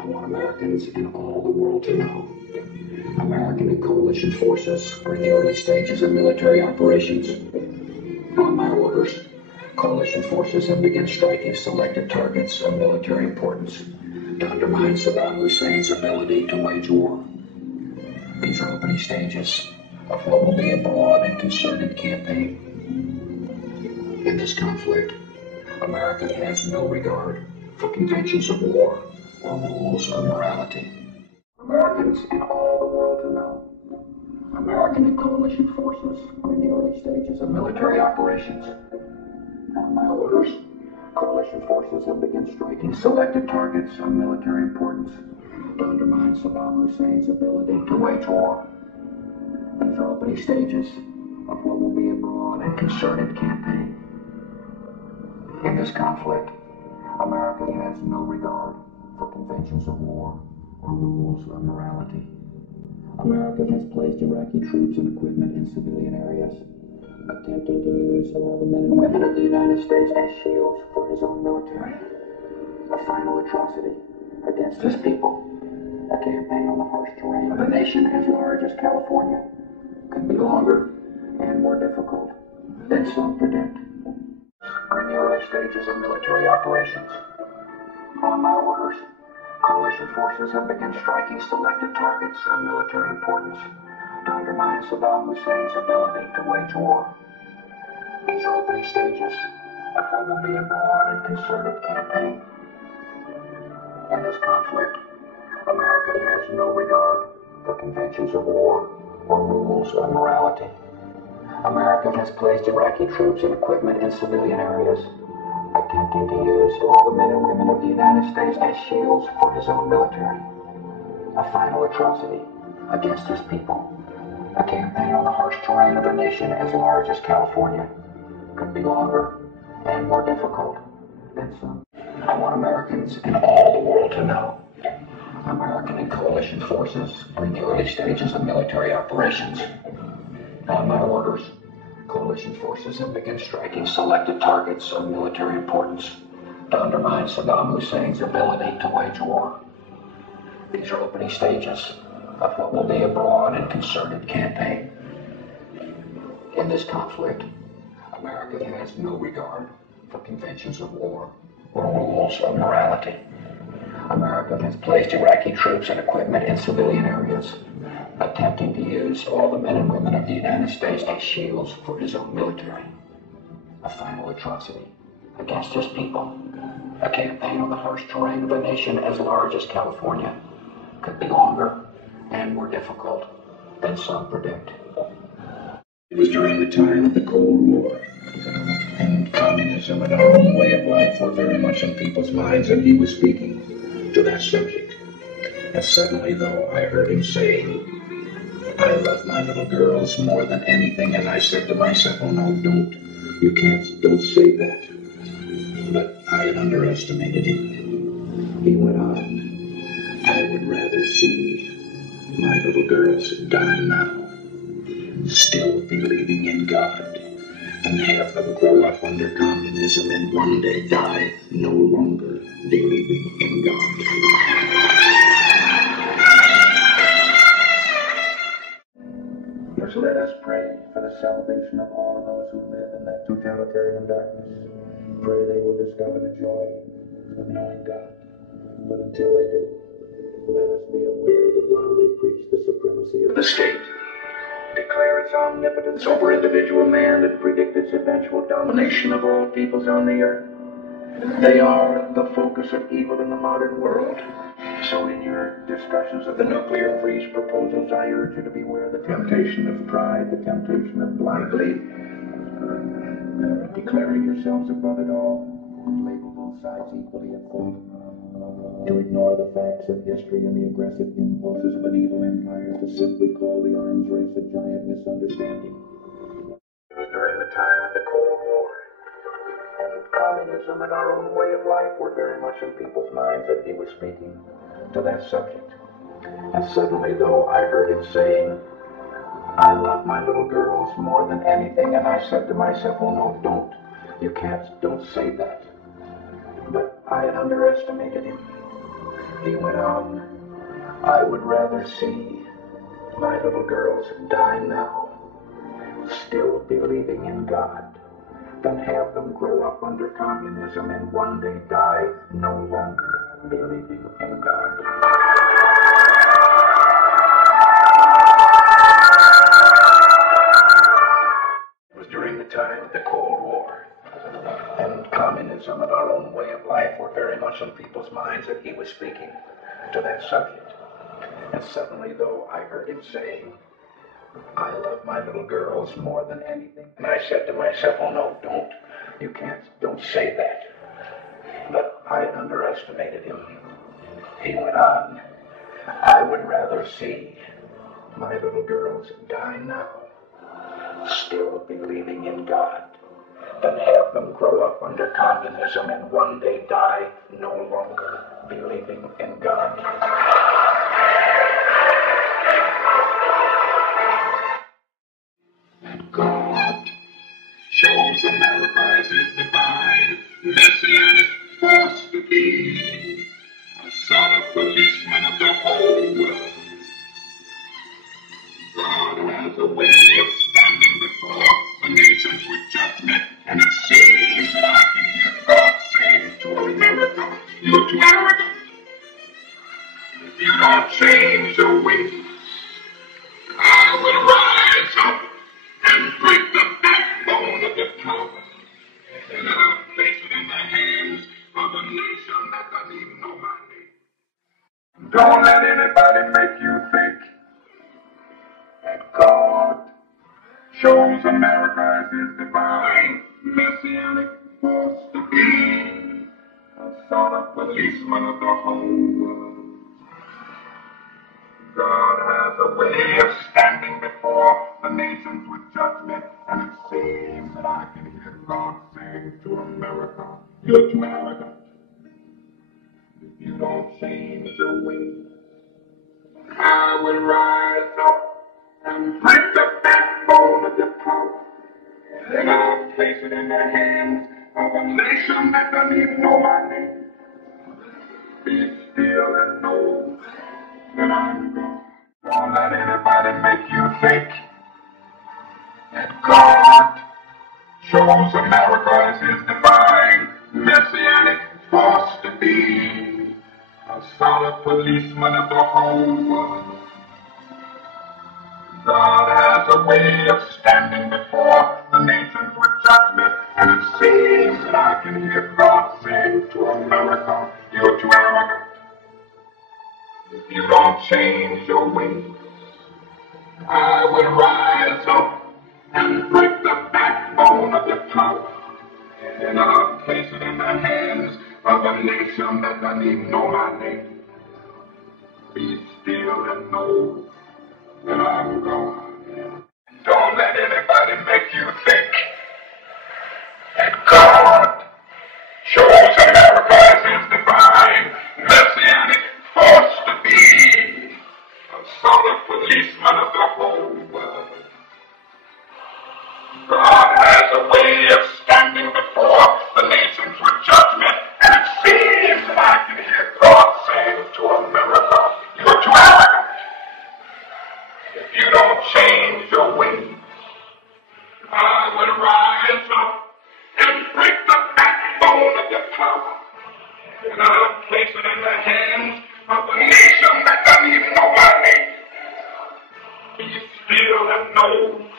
I want Americans and all the world to know. American and coalition forces are in the early stages of military operations. On my orders, coalition forces have begun striking selected targets of military importance to undermine Saddam Hussein's ability to wage war. These are opening stages of what will be a broad and concerted campaign. In this conflict, America has no regard for conventions of war or rules of morality. Americans and all the world to know. American and coalition forces are in the early stages of military operations. On my orders, coalition forces have begun striking selected targets of military importance to undermine Saddam Hussein's ability to wage war. These are opening stages of what will be a broad and concerted campaign. In this conflict, America has no regard for conventions of war or rules of morality. America has placed Iraqi troops and equipment in civilian areas, attempting to use all the men and women of the United States as shields for his own military. A final atrocity against his people. A campaign on the harsh terrain of a nation as large as California could be longer and more difficult than some predict. We're in the early stages of military operations. On my orders, coalition forces have begun striking selected targets of military importance to undermine Saddam Hussein's ability to wage war. These are opening stages of what will be a broad and concerted campaign. In this conflict, America has no regard for conventions of war or rules of morality. America has placed Iraqi troops and equipment in civilian areas, attempting to use all the men and women of the United States as shields for his own military. A final atrocity against his people. A campaign on the harsh terrain of a nation as large as California could be longer and more difficult than some. I want Americans and all the world to know. American and coalition forces are in the early stages of military operations. On my orders, coalition forces have begun striking selected targets of military importance to undermine Saddam Hussein's ability to wage war. These are opening stages of what will be a broad and concerted campaign. In this conflict, America has no regard for conventions of war or rules of morality. America has placed Iraqi troops and equipment in civilian areas, attempting to use all the men and women of the United States as shields for his own military. A final atrocity against his people. A campaign on the harsh terrain of a nation as large as California could be longer and more difficult than some predict. It was during the time of the Cold War, and communism and our own way of life were very much in people's minds, and he was speaking to that subject. And suddenly, though, I heard him saying, "I love my little girls more than anything," and I said to myself, "Oh no, don't. You don't say that." But I had underestimated him. He went on, "I would rather see my little girls die now, still believing in God, than have them grow up under communism and one day die no longer believing in God." Let us pray for the salvation of all of those who live in that totalitarian darkness. Pray they will discover the joy of knowing God. But until they do, let us be aware that while they preach the supremacy of the state, declare its omnipotence over individual man, and predict its eventual domination of all peoples on the earth, they are the focus of evil in the modern world. So in your discussions of the nuclear freeze proposals, I urge you to beware the temptation of pride, the temptation of blindly declaring yourselves above it all, and label both sides equally at fault, to ignore the facts of history and the aggressive impulses of an evil empire, to simply call the arms race a giant misunderstanding. It was during the time of the Cold War, and communism and our own way of life were very much in people's minds, that he was speaking to that subject. And suddenly, though, I heard him saying, "I love my little girls more than anything," and I said to myself, "Oh no, don't. Don't say that." But I had underestimated him. He went on, I would rather see my little girls die now, still believing in God, than have them grow up under communism and one day die no longer believing in God. It was during the time of the Cold War, and communism and our own way of life were very much on people's minds, that he was speaking to that subject. And suddenly, though, I heard him saying, I love my little girls more than anything. And I said to myself, oh no, don't. You don't say that. But I underestimated him. He went on, I would rather see my little girls die now, still believing in God, than have them grow up under communism and one day die no longer believing in God. God shows America as his divine, messianic force to be, a solid policeman of the whole world. God has a way of standing before the nations with judgment, and it seems that I can hear God saying to America, you're too arrogant. If you don't change your ways, I will rise up and break the backbone of your power, and I'll place it in the hands of a nation that doesn't even know my name. Don't let anybody make you think that God shows America as his divine, messianic force to be, a sort of policeman of the whole world. God has a way of standing before the nations with judgment, and it seems that I can hear God saying to America, you're too arrogant. If you don't change your ways, I will rise up and break the backbone of your power, and I'll place it in the hands of a nation that doesn't even know my name. Be still and know that I'm God. Don't let anybody make you think that God shows America as his divine, messianic force to be, a solid policeman of the whole world. God has a way of standing before the nations with judgment, and it seems that I can hear God saying to America, you're too arrogant. If you don't change your ways, I will rise up and break the backbone of your power, and I'll place it in the hands of a nation that doesn't even know my name. Be still and know that I'm God. Don't let anybody make you think that God shows America as his divine, messianic force to be, a solid policeman of the whole world. God has a way of standing before the nations with judgment, and it seems that I can hear God saying to America, you're too arrogant. If you don't change your ways, I will rise up and break the backbone of your power, and I'll place it in the hands of a nation that doesn't even know my name. Be still and know